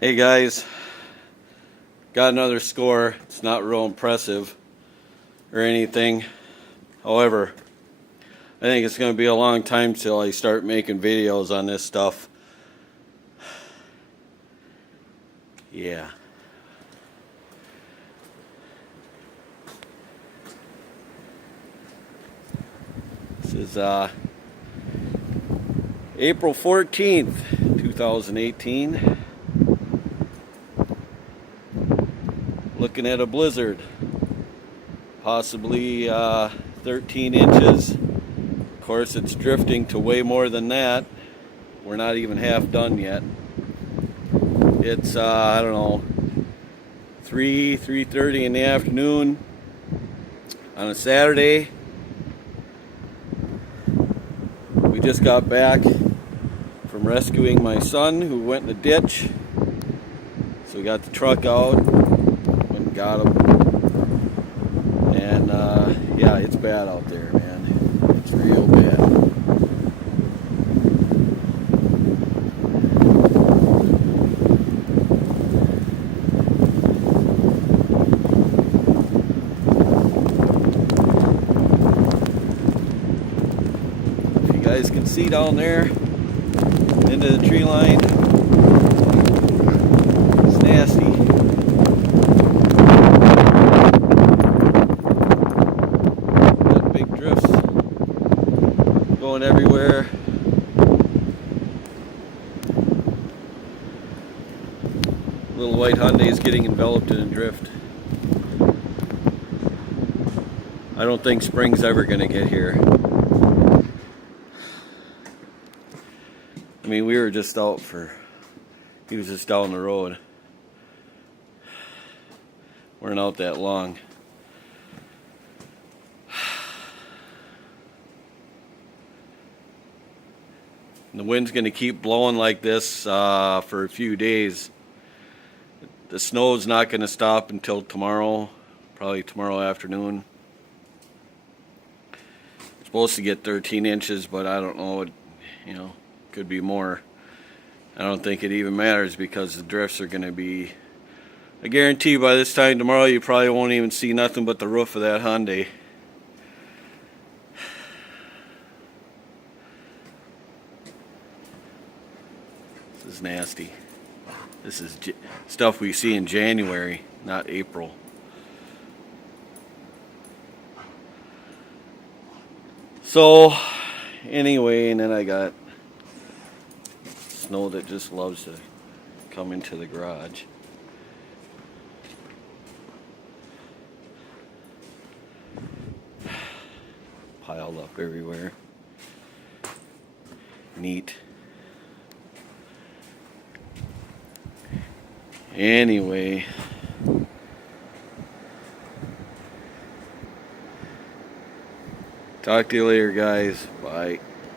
Hey guys, got another score. It's not real impressive or anything. However, I think it's going to be a long time till I start making videos on this stuff. Yeah. This is April 14th, 2018. Looking at a blizzard. Possibly 13 inches. Of course, it's drifting to way more than that. We're not even half done yet. It's, I don't know, 3:30 in the afternoon on a Saturday. We just got back from rescuing my son who went in the ditch. So we got the truck out, went and got him. And yeah, it's bad out there, man. It's real bad. If you guys can see down there into the tree line, it's nasty. Got big drifts going everywhere. Little white Hyundai is getting enveloped in a drift. I don't think spring's ever going to get here. I mean, we were just out he was just down the road. Weren't out that long. And the wind's going to keep blowing like this for a few days. The snow's not going to stop until tomorrow, probably tomorrow afternoon. It's supposed to get 13 inches, but I don't know, could be more. I don't think it even matters because the drifts are going to be, I guarantee by this time tomorrow you probably won't even see nothing but the roof of that Hyundai. This is nasty. This is stuff we see in January, not April. So, anyway, and then I got snow that just loves to come into the garage. Piled up everywhere. Neat. Anyway, talk to you later, guys. Bye.